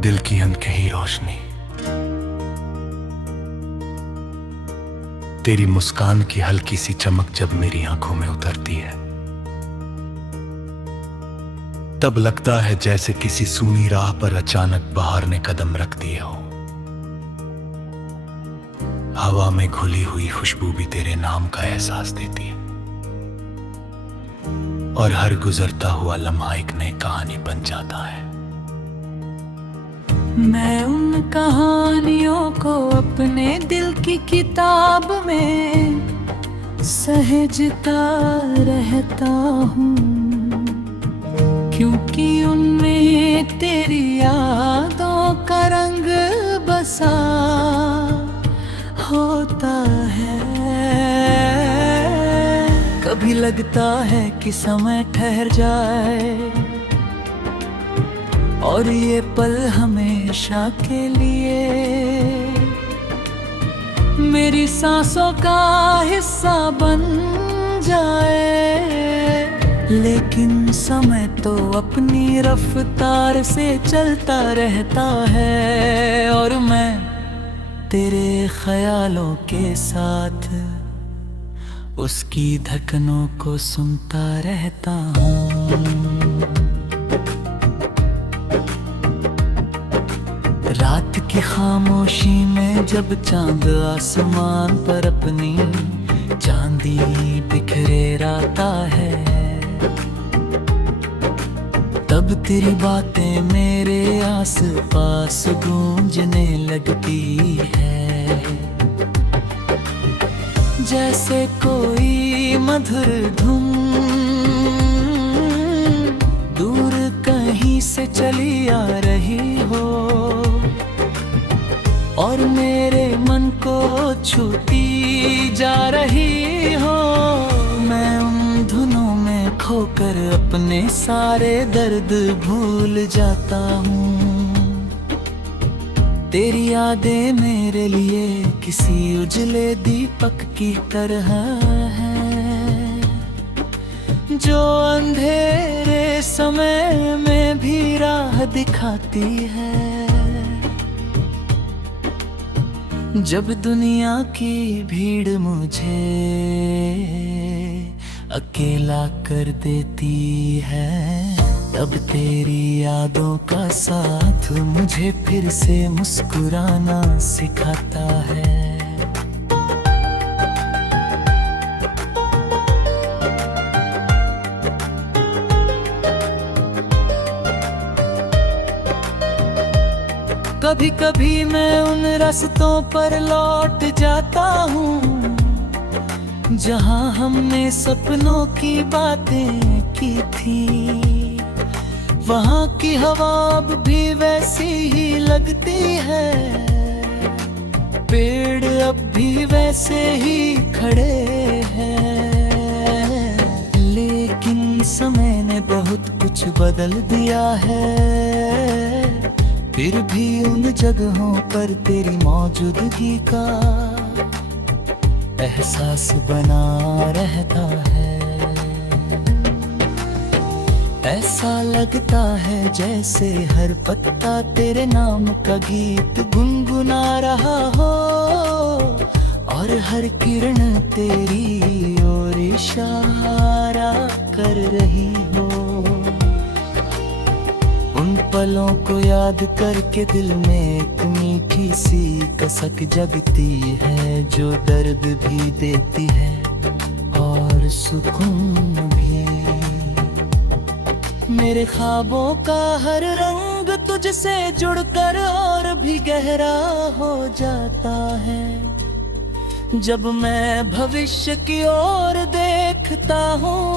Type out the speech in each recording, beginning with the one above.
दिल की अनकही रोशनी, तेरी मुस्कान की हल्की सी चमक जब मेरी आंखों में उतरती है, तब लगता है जैसे किसी सूनी राह पर अचानक बहार ने कदम रख दिए हो। हवा में घुली हुई खुशबू भी तेरे नाम का एहसास देती है, और हर गुजरता हुआ लम्हा एक नई कहानी बन जाता है। मैं उन कहानियों को अपने दिल की किताब में सहेजता रहता हूँ, क्योंकि उनमें तेरी यादों का रंग बसा होता है। कभी लगता है कि समय ठहर जाए और ये पल हमेशा के लिए मेरी सांसों का हिस्सा बन जाए। लेकिन समय तो अपनी रफ्तार से चलता रहता है, और मैं तेरे ख्यालों के साथ उसकी धड़कनों को सुनता रहता हूँ। रात की खामोशी में जब चांद आसमान पर अपनी चांदी बिखरेराता है, तब तेरी बातें मेरे आस पास गूंजने लगती है, जैसे कोई मधुर धुन दूर कहीं से चली आ रही हो, और मेरे मन को छूती जा रही हो। मैं उन धुनों में खोकर अपने सारे दर्द भूल जाता हूँ। तेरी यादें मेरे लिए किसी उजले दीपक की तरह हैं, जो अंधेरे समय में भी राह दिखाती है। जब दुनिया की भीड़ मुझे अकेला कर देती है, तब तेरी यादों का साथ मुझे फिर से मुस्कुराना सिखाता है। कभी कभी मैं उन रास्तों पर लौट जाता हूँ जहाँ हमने सपनों की बातें की थी। वहाँ की हवा अब भी वैसी ही लगती है, पेड़ अब भी वैसे ही खड़े हैं, लेकिन समय ने बहुत कुछ बदल दिया है। फिर भी उन जगहों पर तेरी मौजूदगी का एहसास बना रहता है। ऐसा लगता है जैसे हर पत्ता तेरे नाम का गीत गुनगुना रहा हो, और हर किरण तेरी ओर इशारा कर रही हो। उन पलों को याद करके दिल में एक मीठी सी कसक जगती है, जो दर्द भी देती है और सुकून भी। मेरे ख्वाबों का हर रंग तुझसे जुड़कर और भी गहरा हो जाता है। जब मैं भविष्य की ओर देखता हूँ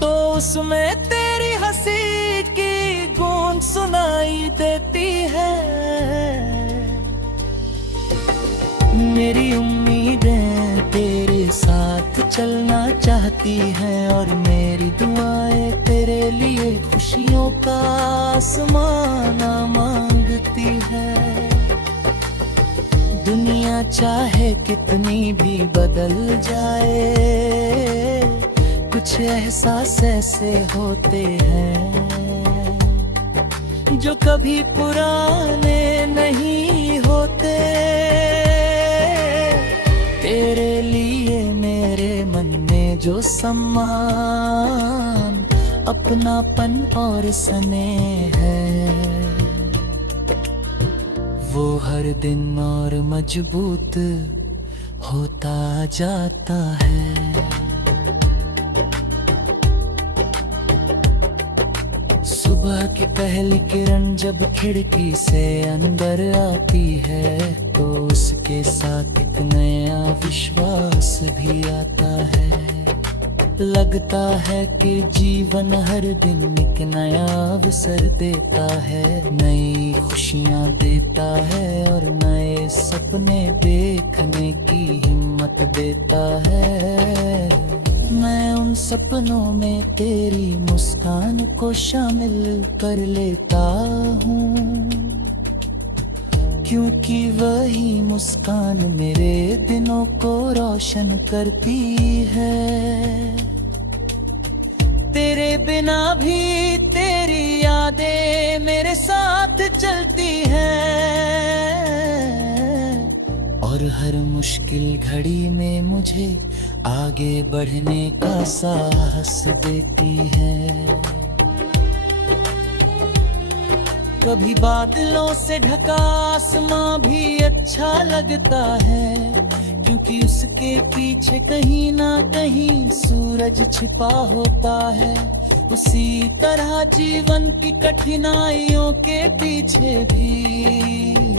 तो उसमें तेरी हंसी की गूंज सुनाई देती है। मेरी उम्मीदें तेरे साथ चलना चाहती हैं, और मेरी दुआएं तेरे लिए खुशियों का आसमाना मांगती है। दुनिया चाहे कितनी भी बदल जाए, कुछ एहसास ऐसे होते हैं जो कभी पुराने नहीं होते। तेरे लिए मेरे मन में जो सम्मान, अपनापन और स्नेह है, वो हर दिन और मजबूत होता जाता है। सुबह की पहली किरण जब खिड़की से अंदर आती है, तो उसके साथ एक नया विश्वास भी आता है। लगता है कि जीवन हर दिन एक नया अवसर देता है, नई खुशियाँ देता है और नए सपने देखने की हिम्मत देता है। मैं उन सपनों में तेरी मुस्कान को शामिल कर लेता हूँ, क्योंकि वही मुस्कान मेरे दिनों को रोशन करती है। तेरे बिना भी तेरी यादें मेरे साथ चलती हैं, और हर मुश्किल घड़ी में मुझे आगे बढ़ने का साहस देती है। कभी बादलों से ढका आसमां भी अच्छा लगता है, क्योंकि उसके पीछे कहीं ना कहीं सूरज छिपा होता है। उसी तरह जीवन की कठिनाइयों के पीछे भी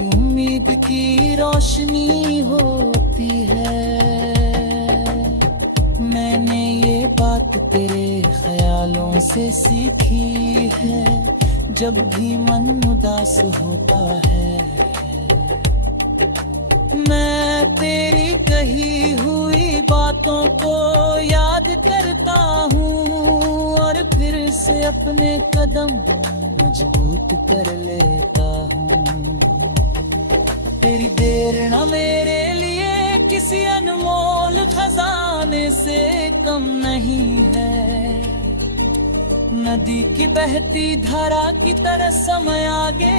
उम्मीद की रोशनी होती है। मैंने ये बात तेरे ख्यालों से सीखी है, जब भी मन उदास होता है। मैं तेरी कही हुई बातों को याद करता हूँ, और फिर से अपने कदम मजबूत कर लेता हूँ। तेरी देर न मेरे लिए किसी अनमोल खजाने से कम नहीं है। नदी की बहती धारा की तरह समय आगे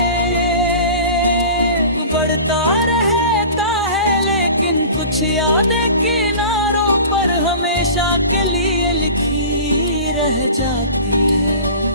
बढ़ता रहता है, लेकिन कुछ यादें किनारों पर हमेशा के लिए लिखी रह जाती है।